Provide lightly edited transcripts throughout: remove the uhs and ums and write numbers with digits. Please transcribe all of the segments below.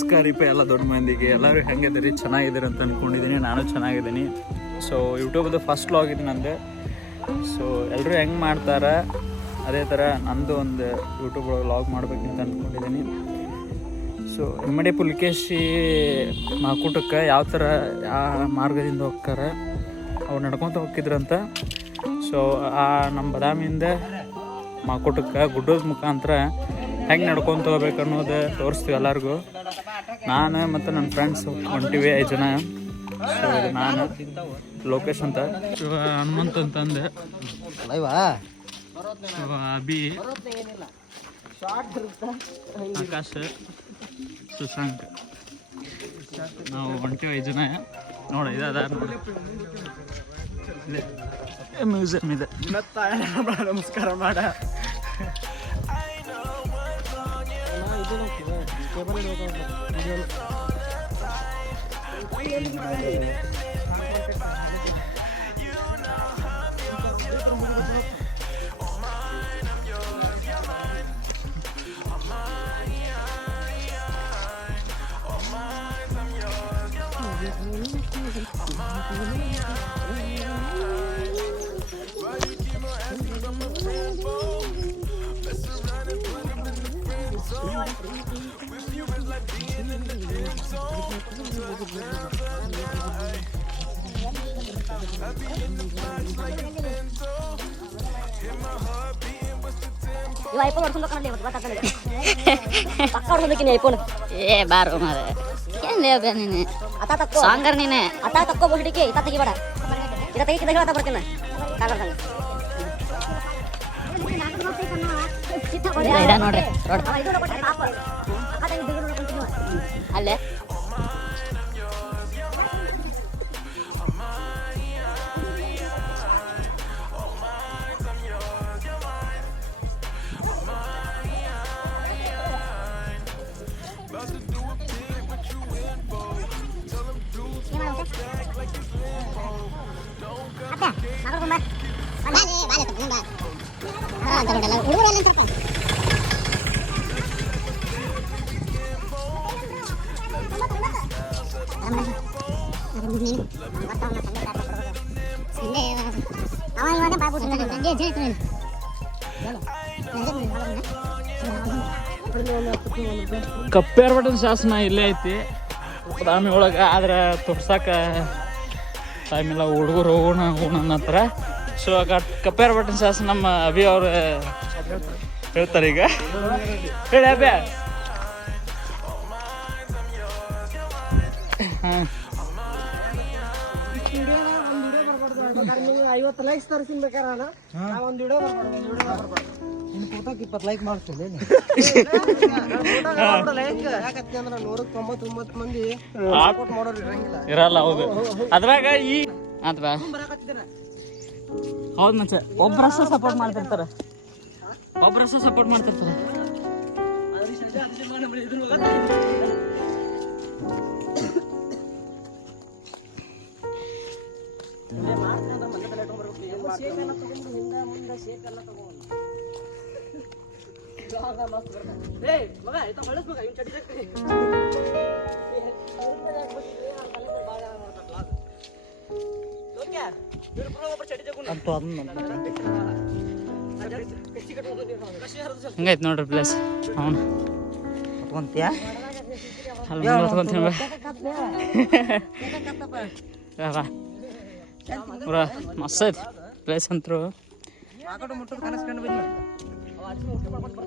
ನಮಸ್ಕಾರ ರೀ ಎಲ್ಲ ದೊಡ್ಡ ಮಂದಿಗೆ. ಎಲ್ಲರೂ ಹೆಂಗಿದ್ದೀರಿ? ಚೆನ್ನಾಗಿದ್ದೀರಿ ಅಂತ ಅಂದ್ಕೊಂಡಿದ್ದೀನಿ. ನಾನು ಚೆನ್ನಾಗಿದ್ದೀನಿ. ಸೊ ಯೂಟ್ಯೂಬ್ದು ಫಸ್ಟ್ ವ್ಲಾಗ್ ಇದು ನಂದು. ಸೊ ಎಲ್ಲರೂ ಹೆಂಗೆ ಮಾಡ್ತಾರೆ ಅದೇ ಥರ ನಂದು ಒಂದು ಯೂಟ್ಯೂಬ್ ಒಳಗೆ ವ್ಲಾಗ್ ಮಾಡ್ಬೇಕಂತ ಅಂದ್ಕೊಂಡಿದ್ದೀನಿ. ಸೊ ಇಮ್ಮಡಿ ಪುಲಿಕೇಶಿ ಮಾಕೂಟಕ್ಕೆ ಯಾವ ಥರ ಯಾವ ಮಾರ್ಗದಿಂದ ಹೋಗ್ತಾರೆ ಅವ್ರು ನಡ್ಕೊತ ಹೋಗಿದ್ರಂತ. ಸೊ ನಮ್ಮ ಬದಾಮಿಯಿಂದ ಮಾಕೂಟಕ್ಕೆ ಗುಡ್ಡದ ಮುಖಾಂತರ ಹೆಂಗೆ ನಡ್ಕೊತ ಹೋಗ್ಬೇಕು ಅನ್ನೋದು ತೋರಿಸ್ತೀವಿ ಎಲ್ಲರಿಗೂ. ನಾನು ಮತ್ತು ನನ್ನ ಫ್ರೆಂಡ್ಸ್ ಹೊಂಟಿವಿ 5 ಜನ. ಸೊ ಇದು ನಾನು ಲೋಕೇಶ್ ಅಂತ, ಹನುಮಂತ್ ಅಂತಂದೆ, ಅಭಿ, ಆಕಾಶ್, ಸುಶಾಂಕ್. ನಾವು ಹೊಂಟಿವಿ 5 ಜನ. ನೋಡಿ ಇದೆ ಮ್ಯೂಸಿಯಂ ಇದೆ. ನಮಸ್ಕಾರ ಮಾಡ ಏ ಬಾರೋ ಮಾರೆ ಏನ್ ನೀನೆ ಸಾಂಗರ್ ನೀನೆ ಅತ ತಕ್ಕೋ ಬೋಡಿಕೆ ಇತ ತೆಗಿಬೇಡ ಇತ ತೆಗಿ ಕಿದ ಹೇಳ್ತಾ ಬರ್ತೀನಿ ಇದ ನೋಡ್ರಿ ರೋಡ್ ಅಲ್ಲೇ ಕಪ್ಪೇರ್ ಬಟನ್ ಶಾಸನ ಇಲ್ಲೇ ಐತಿ ಬದಾಮಿ ಒಳಗೆ. ಆದ್ರೆ ತೋರ್ಸಾಕ ಟೈಮ್ ಇಲ್ಲ, ಹುಡುಗರು ಹೋಗೋಣ ಅನ್ನತ್ರ. ಸೊ ಕಪ್ಪೇರ್ ಬಟನ್ ಶಾಸನ ನಮ್ಮ ಅಭಿ ಅವ್ರು ಹೇಳ್ತಾರೆ. ಈಗ ಹೇಳಿ ಅಭ್ಯ. ಹಾಂ 50 ಲೈಕ್ಸ್ ತರಿಸ್ಬೇಕಾರೆ ಒಂದು ವಿಡಿಯೋ ಇಪ್ಪತ್ತು ಲೈಕ್ ಮಾಡ್ತೀನಿ. ಯಾಕಂದ್ರೆ 199 ಮಂದಿ ಸಪೋರ್ಟ್ ಮಾಡೋರು ಇರಲ್ಲ. ಹೌದು, ಅದ್ರಾಗ ಈ ಹೌದು ಮಚ್ಚ ಒಬ್ಬರಷ್ಟ ಸಪೋರ್ಟ್ ಮಾಡ್ತಿರ್ತಾರೆ. ಹಂಗೈತೆ ನೋಡ್ರಿ ಪ್ಲೇಸ್. ಅವನು ಮಸ್ತ್ ಐತಿ ಪ್ಲೇಸ್ ಅಂತೂ.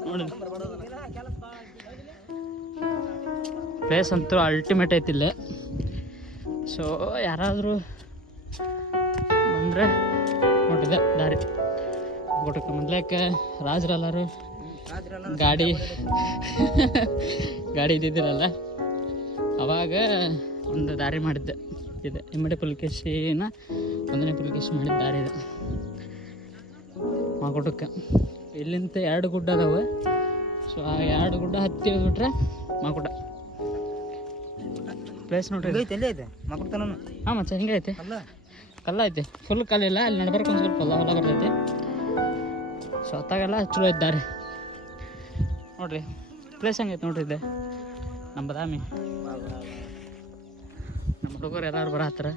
ನೋಡಿ ಪ್ಲೇಸ್ ಅಂತೂ ಅಲ್ಟಿಮೇಟ್ ಐತಿಲ್ಲ. ಸೊ ಯಾರಾದರೂ ಬಂದರೆ ನೋಡಿದೆ ದಾರಿ ಊಟಕ್ಕೆ ಮೊದ್ಲಕ್ಕೆ ರಾಜರೆಲ್ಲರೂ ಗಾಡಿ ಇದ್ದಿದ್ದಿರಲ್ಲ, ಅವಾಗ ಒಂದು ದಾರಿ ಮಾಡಿದ್ದೆ. ಇದೆ ಇಮ್ಮಡಿ ಪುಲಿಕೇಶಿನ 1ನೇ ಪುಲಿಕೇಶಿ ಮಾಡಿದ ದಾರಿ ಇದೆ ಮಾಕೋಟಕ್ಕೆ. ಇಲ್ಲಿಂದ 2 ಗುಡ್ಡ ಅದಾವೆ. ಸೊ ಆ 2 ಗುಡ್ಡ ಹತ್ತಿ ಇಳಿದ್ಬಿಟ್ರೆ ಮಾಕೋಟ ಪ್ಲೇಸ್ ನೋಡ್ರಿ. ಹಾಂ ಮಚ್ಚ ಹಿಂಗೆ ಐತೆ, ಕಲ್ಲ ಐತೆ, ಫುಲ್ ಕಲ್ಲಿಲ್ಲ. ಅಲ್ಲಿ ನಡ್ಬರ್ಕ ಒಂದು ಸ್ವಲ್ಪ ಹೊಲ ಬರ್ತೈತಿ. ಸೊ ಅತ್ತಾಗೆಲ್ಲ ಚಲೋ ಇದ್ದಾರೆ ನೋಡ್ರಿ. ಪ್ಲೇಸ್ ಹೆಂಗೈತೆ ನೋಡ್ರಿ. ಇದೆ ನಮ್ಮ ಬದಾಮಿ ನಮ್ಮ ಹುಡುಗರು ಎಲ್ಲರೂ ಬರತ್ತಾರ.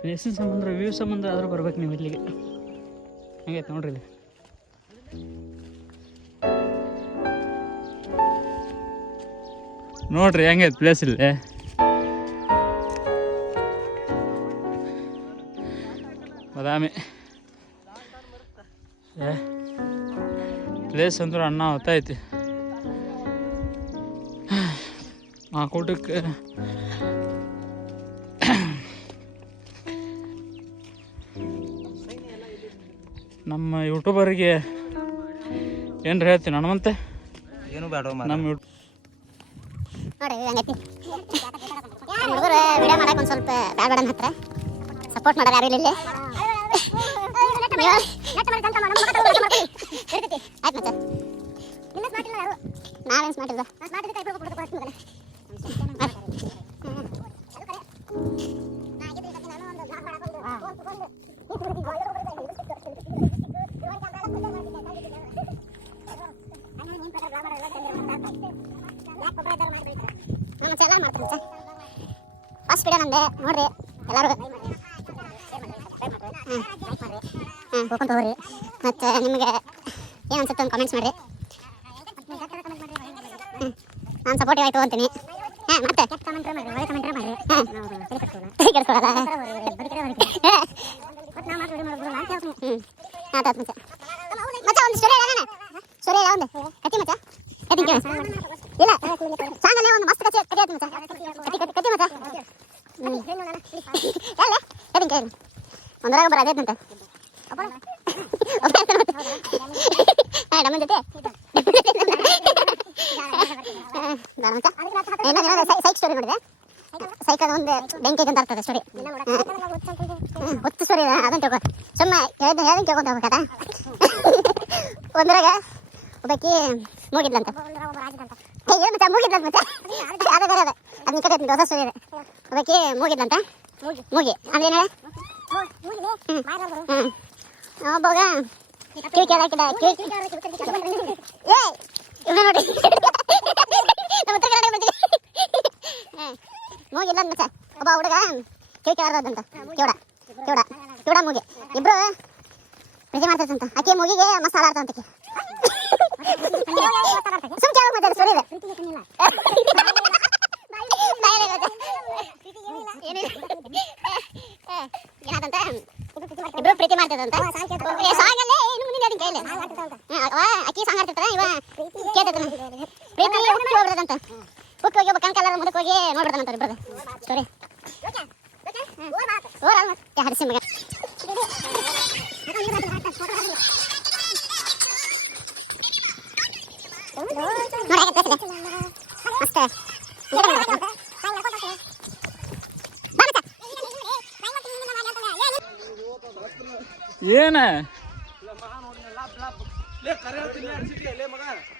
ಪ್ಲೇಸಿನ ಸಂಬಂಧ ವ್ಯೂ ಸಂಬಂಧ ಆದ್ರೂ ಬರ್ಬೇಕು ನೀವು ಇಲ್ಲಿಗೆ. ಹಂಗೈತೆ ನೋಡ್ರಿ ಇದು. ನೋಡ್ರಿ ಹೆಂಗೈತೆ ಪ್ಲೇಸ್ ಇಲ್ಲಿ. ಬದಾಮಿ ಪ್ಲೇಸ್ ಅಂದ್ರೆ ಅನ್ನ ಹೊತ್ತೈತಿ. ಆ ಕೂಟಕ್ಕೆ ನಮ್ಮ ಯೂಟ್ಯೂಬರಿಗೆ ಏನು ಹೇಳ್ತೀನಿ ಹನುಮಂತೆ ಏನು ಬೇಡ ನಮ್ಮ ನೋಡಿ ಹಂಗೈತಿ. ಹುಡುಗರು ವಿಡಿಯೋ ಮಾಡಕ್ಕೆ ಒಂದು ಸ್ವಲ್ಪ ಬ್ಯಾಡ ಬೇಡ ಹತ್ರ ಸಪೋರ್ಟ್ ಮಾಡೋರು ಯಾರು ಇಲ್ಲ. ಆಯ್ತು ಮತ್ತೆ ನಾವೇನು ಸ್ಮಾರ್ಟ್ ಇಲ್ಲ. ಎಲ್ಲ ಮಾಡ್ತೀನಿ ಫಸ್ಟ್ ವಿಡಿಯೋ ನಂದೆ ನೋಡ್ರಿ ಎಲ್ಲರೂ. ಹೋಗ್ಕೊಂತ ಹೋಗ್ರಿ. ಮತ್ತು ನಿಮಗೆ ಏನು ಅನ್ಸುತ್ತೆ ಒಂದು ಕಾಮೆಂಟ್ಸ್ ಮಾಡಿರಿ. ನಾನು ಸಪೋರ್ಟಿವ್ ಆಯ್ತು ಅಂತೀನಿ. ಹಾಂ ಮತ್ತೆ ಕೆಡ್ಸ್ಕೊಳಲ್ಲ. ಆಯ್ತು ಮತ್ತೆ ಮತ್ತೆ ಒಂದು ಸ್ಟೋರಿ ಹೇಳ. ಸ್ಟೋರಿ ಹೇಳ ಒಂದು ಕತ್ತಿ ಮಚ್ಚ. ಕತ್ತಿ ಕೇಳ ಇಲ್ಲ ಸಾಂಗಲ್ಲೇ ಒಂದು ಮಸ್ತ್ ಕತ್ತಿ ಕತ್ತಿ ಆಯ್ತು ಮಚ್ಚ. ಕತ್ತಿ ಕತ್ತಿ ಕತ್ತಿ ಮಚ್ಚ. ಎಲ್ಲ ಕತ್ತಿ ಕೇಳಿ ಒಂದರಾಗ ಬರೋದೇನಂತೆ ಡಮ್ಮನ ಜೊತೆ ಸೈಕ್ ಸ್ಟೋರಿ ನೋಡಿದೆ. ಸೈಕಲ್ ಒಂದು ಬೆಂಕಿ ಅಂತ ಆಗ್ತದೆ ಸ್ಟೋರಿ. ಹೊತ್ತು ಸ್ಟೋರಿ ಅದನ್ನು ತಿಳ್ಕೊ. ಸುಮ್ಮನೆ ಹೇಳ್ದಂಗೆ ಕೇಳ್ಕೊಂತ ಹೋಗ್ಬೇಕದ. ಒಂದ್ರಾಗ ಒಬ್ಬಾಕಿ ಮೂಗಿದ್ಲಂತ. ಏನು ಮಚ್ಚ ಮೂಗಿದ್ಲಂತ ಮಚ್ಚ. ಅದೇ ಬೇರೆ ಅದ ಅದನ್ನ ಕಡೆ ಹೊಸ ಸ್ಟೋರಿ ಇದೆ. ಒಬ್ಬಾಕಿ ಮೂಗಿದ್ಲಂತ. ಮೂಗಿ ಅಂದ್ರೆ ಏನು ಒಬ್ಬವಾಗ ಕಿವಿ ಕೇಳಾಕಿದ ಕಿವಿ ಏ ಇವನ ನೋಡಿ ನಮ್ಮ ಉತ್ತರ ಕನ್ನಡ ಬರ್ತೀವಿ. ಮೂಗಿಲ್ಲ ಮಚ್ಚ. ಒಬ್ಬ ಹುಡುಗ ಕಿವಿ ಕೇಳಾರ್ದಂತ. ಕಿವಡ ಕಿವಡ ಕಿವಡ ಮೂಗಿ ಇಬ್ರು ಪ್ರೀತಿ ಮಾಡ್ತಂತ. ಆಕೆ ಮೂಗಿಗೆ ಮಸಾಲ ಆಡ್ತಂತ. ಸುಮ್ ಕೇಳ ಮತ್ತೆ ಸರಿ ಇದೆ ಏನಾದಂತ ಇಬ್ರು ಪ್ರೀತಿ ಮಾಡ್ತದಂತ. ಸಾಂಗಲ್ಲೇ ಇನ್ನು ಮುಂದಿನ ಅದನ್ನ ಕೈಲಿ ಅಕ್ಕಿ ಸಾಂಗ್ ಆಡ್ತಿರ್ತಾರ. ಇವ ಕೇಳ್ತೈತ ಪ್ರೀತಿ ಹುಚ್ಚು ಹೋಗ್ಬಿಡ್ತಂತ. ಹುಟ್ಟು ಹೋಗಿ ಒಬ್ಬ ಕಣ್ಕಲ್ಲ ಮುಂದಕ್ಕೆ ಹೋಗಿ ನೋಡ್ಬಿಡ್ತಾನಂತ ಇಬ್ರದ್ದು ಸ್ಟೋರಿ. ಹರಿಸಿ ಮಗ ಅಷ್ಟೇ ಏನ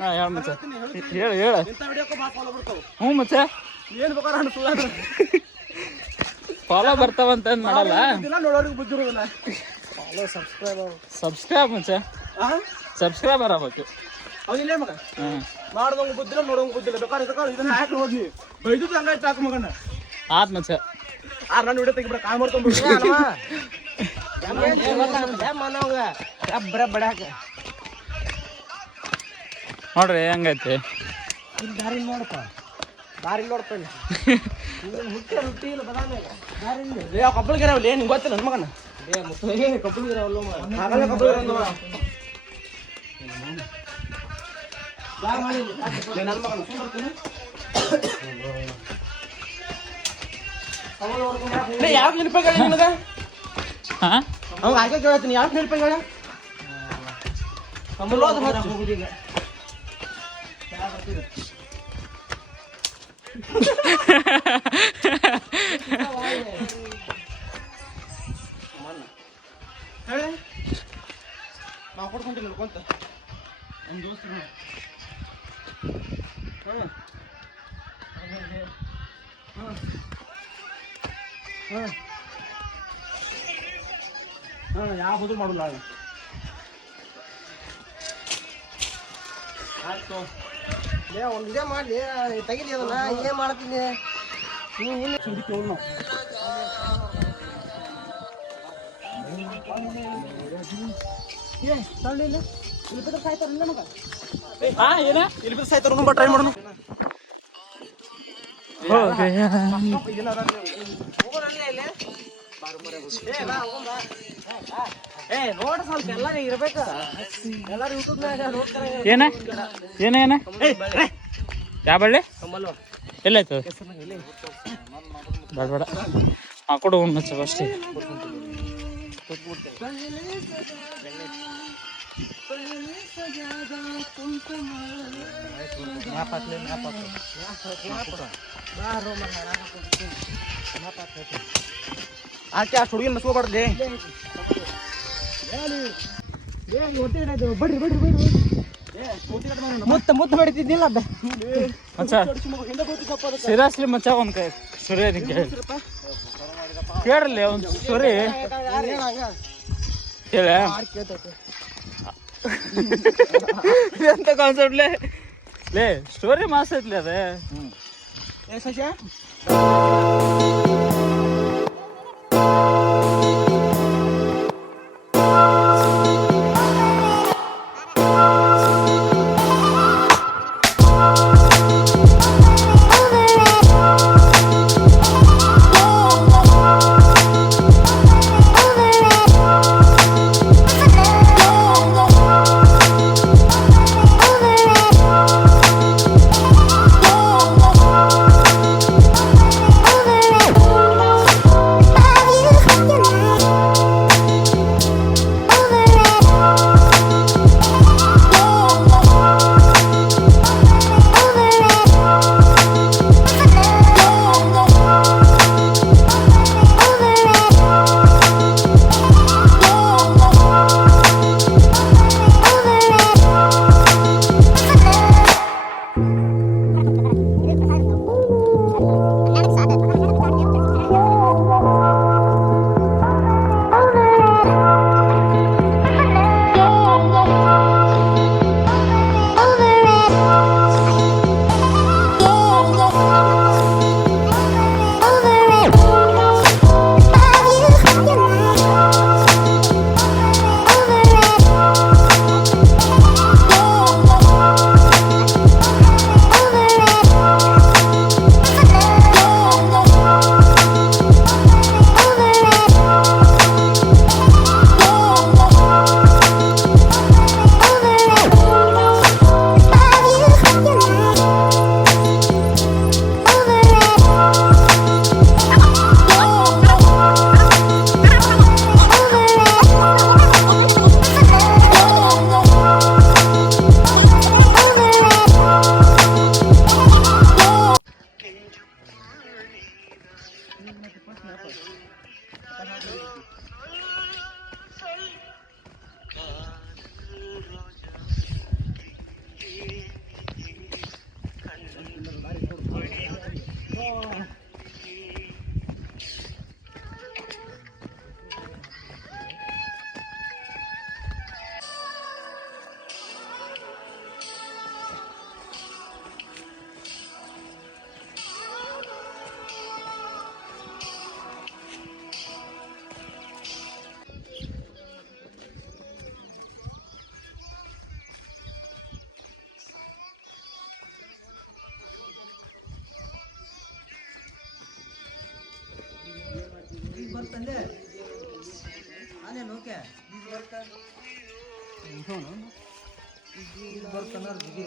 ಹಾಂ ಹೇಳ ಮಚ್ಚ ಹೇಳು ಹೇಳು. ಹ್ಞೂ ಮಚ್ಚ ಏನು ಬೇಕಾದ್ರೆ ಫಾಲೋ ಬರ್ತಾವಂತ ಮಾಡಲ್ಲ. ನೋಡೋರಿಗೆ ಬುದ್ಧಿರೋದಿಲ್ಲ. ಸಬ್ಸ್ಕ್ರೈಬ್ ಮಚ್ಚ ಸಬ್ಸ್ಕ್ರೈಬರ್ ಆಗ್ಬೇಕು. ಅವನಿಲ್ಲೇ ಮಗ ಹಾಂ ಮಾಡ್ದಂಗೆ ಬುದ್ಧಿಲ್ಲ ನೋಡೋಂಗೆ ಬುದ್ಧಿಲ್ಲ. ಬೇಕಾದ್ರೆ ಇದನ್ನ ಹಾಕಿ ಹೋಗಿ ಬೈದು ಹಂಗಾಯ್ತು ಹಾಕು ಮಗನ. ಆತ್ ಮಚ್ಚ ನಾನು ವಿಡಿಯೋ ತೆಗಿಬಿಡ ಕಾಯ್ ಮಾಡ್ಕೊಂಡು ನೋಡ್ರಿ ಹೆಂಗೈತಿ. ದಾರಿ ನೋಡಪ್ಪ ದಾರಿ ನೋಡಪ್ಪ ಹುಟ್ಟಿ ಇಲ್ಲ ಬದಾಮಿ ದಾರಿ ಕಬ್ಬಳಿಗೆರ ಅವಲ್ಲಿ ನಿಂಗೆ ಗೊತ್ತಿಲ್ಲ ನನ್ನ ಮಗನ ಕಬ್ಬಳಿಗೆರ ನನ್ನ ಮಗನ ಯಾವ ನೆನಪಾಗ ನಿನಗ ಹಾಂ ಅವಾಗ ಹಾಗೆ ಕೇಳ್ತೀನಿ. ಯಾವ ನೆನಪಾಗ ಹೇಳಿ ನಾವು ಕೊಡ್ಕೊಂತೀನಿ ನೋಡ್ಕೊಂತ ನಮ್ಮ ದೋಸ್ತರು. ಹಾಂ ಹಾಂ ಹಾಂ ಹಾಂ ಯಾವ ಬದಲು ಮಾಡಲ್ಲ. ಆಯ್ತು ಒಂದು ಇದೇ ಮಾಡಿ ತೆಗಿಲಿ ಅದನ್ನ ಏನ್ ಮಾಡ್ತೀನಿ ನೀನು ಚಿಂತಿಕೆ ನಾವು ಏ ತಳ್ಳಿ ಇಲ್ಲಿ ಬಿಟ್ಟು ಸಾಯ್ತಾರ ಇಲ್ಲ ಮಗ ಏನ ಇಲ್ಲಿ ಬಿಟ್ಟು ಸಾಯ್ತಾರ ಟ್ರೈ ಮಾಡೋಣ ಏ ನೋಡ ಸ್ವಲ್ಪ ಎಲ್ಲ ಇರ್ಬೇಕ ಎಲ್ಲಾರು ಯೂಟ್ಯೂಬ್ನಾಗ ನೋಡ್ತಾರೆ ಏನ ಏನ ಏನ ಯಾವ ಬಳ್ಳಿ ಕಮ್ಮಲ್ವ ಎಲ್ಲಾಯ್ತು ಬೇಡ ಬೇಡ ಹಾಕೊಡು ಒಂದು ಅಷ್ಟೇ ಆಕೆ ಅಷ್ಟು ಹುಡುಗಿನ ಮಸ್ಕೋಬಾರ್ದು ಬಡ್ರಿ ಬಡ್ರಿ ಬಡ್ರಿ ಮುತ್ತ ಮುತ್ತ ಬಡಿತಿದ್ದಿಲ್ಲ ಮಚ್ಚ ಸೀರಿಯಸ್ಲಿ ಮಚ್ಚ ಒಂದು ಕೈ ಸುರೇ ಕೇಳಲಿ ಒಂದು ಸುರಿ ಹೇಳ ಎಂತ ಕಾನ್ಸೆಪ್ಟ್ ಲೇ ಸ್ಟೋರಿ ಮಾಸ್ ಐತ್ಲಿ ಅದೇ ಏ ಸಸ್ಯ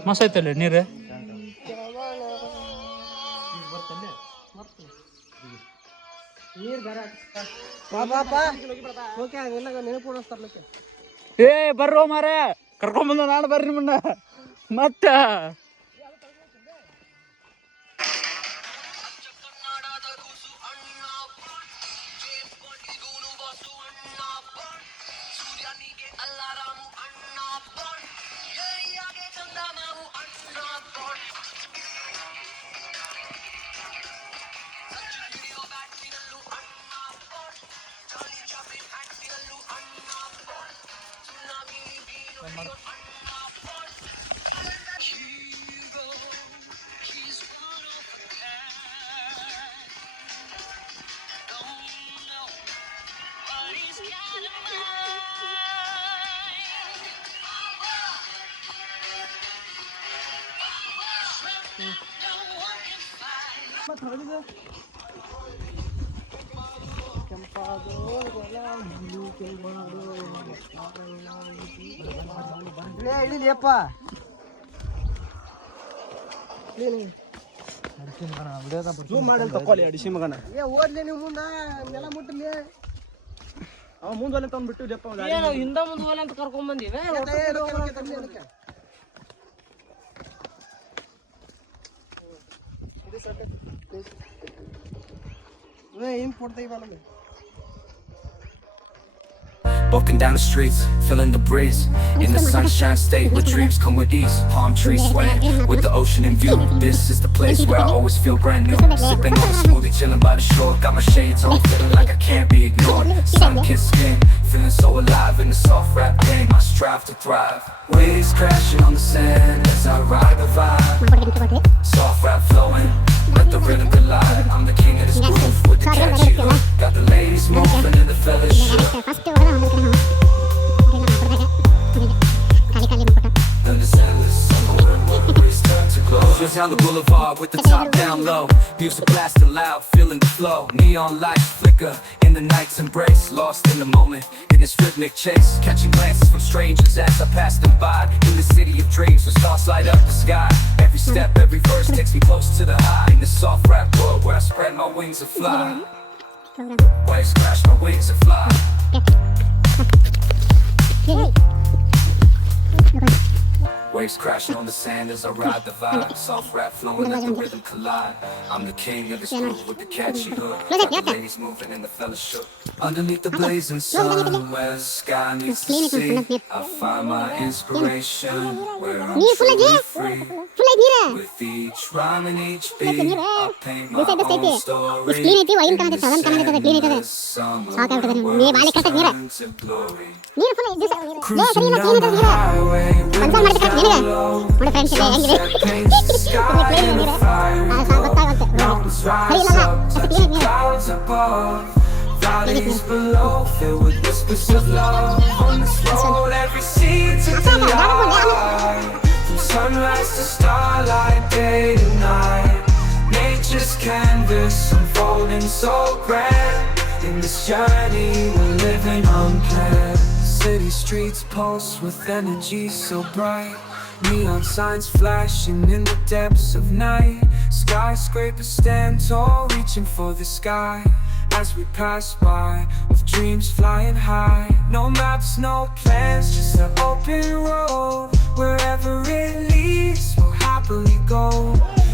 ಮಸ್ತ್ ಐತಲ್ಲ ನೀರು ಏ ಬರ್ರೋ ಮಾರ ಕರ್ಕೊಂಬಂದ ನಾನು ಬರ್ರಿ ನಿಮ್ಮನ್ನ ಮತ್ತ ಇಳಿಲಿಯಪ್ಪ ಜೂಮ್ ಮಾಡಿ ತಕೊಳ್ಳಿ ಅಡಿಸಿ ಮಗನ ಓದ್ಲಿ ನೀವು ಮುಂದ ನೆಲ ಮುಟ್ಟಲಿ ಅವ ಮುಂದೆ ತಂದ್ಬಿಟ್ಟು ಹಿಂದ ಮುಂದೆ ಹೋಗ್ಲಿ ಅಂತ ಕರ್ಕೊಂಡ್ ಬಂದಿವೆ ಏನ್ ಕೊಡ್ತಾ ಇವಾಗ Walking down the streets, feeling the breeze. In the sunshine state where dreams come with ease. Palm trees swaying with the ocean in view. This is the place where I always feel brand new. Sipping on a smoothie, chilling by the shore. Got my shades on, feeling like I can't be ignored. Sun-kissed skin, feeling so alive in the soft rap game. I strive to thrive. Waves crashing on the sand as I ride the vibe. Soft rap flowing, let the rhythm collide. I'm the king of this groove with the catchy hook. Got the ladies moving and the fellas shook. Then the endless summer when memories turn to glow. Just down the boulevard with the top down low. Music blasting loud, feeling the flow. Neon lights flicker in the night's embrace. Lost in the moment, in this rhythmic chase. Catching glances from strangers as I pass them by. In the city of dreams where stars light up the sky. Every step, every verse takes me close to the high. In the soft rap world where I spread my wings and fly. Waves crash, my wings and fly. Waves crashing on the sand as I ride the vibe. Soft rap flowing, let the rhythm collide. I'm the king of this groove with the catchy hook. Got the ladies moving and the fellas shook. Underneath the blazing sun, where the sky meets the sea, I find my inspiration where I'm truly free. With each rhyme and each beat, I paint my own story. In the endless summer when worlds turn to glory. Cruising down the highway, windows down low. Sunset paints the sky in a fiery glow. Mountains rise up, touching clouds above. Valleys below, filled with whispers of love. On this road, every seed's a delight. From sunrise to starlight, day to night. Nature's canvas unfolding so grand. In this journey, we're living unplanned. City streets pulse with energy so bright. Neon signs flashing in the depths of night. Skyscrapers stand tall, reaching for the sky. As we pass by, with dreams flying high. No maps, no plans, just an open road. Wherever it leads, we'll happily go.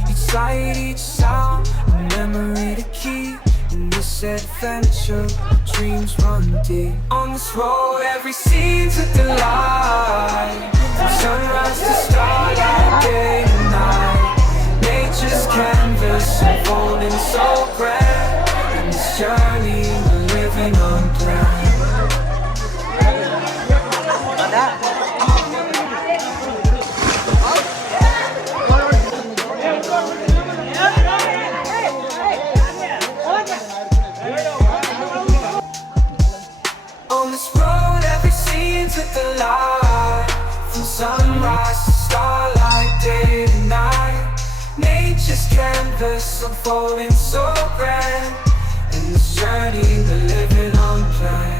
Each sight, each sound, a memory to keep. In this adventure, dreams run deep. On this road, every scene's a delight. From sunrise to starlight, day and night. Nature's canvas unfolding so grand. In this journey, we're living unplanned. On this road, every scene's with the light. From sunrise to starlight, day to night. Nature's canvas unfolding so grand. In this journey, we're living unplanned.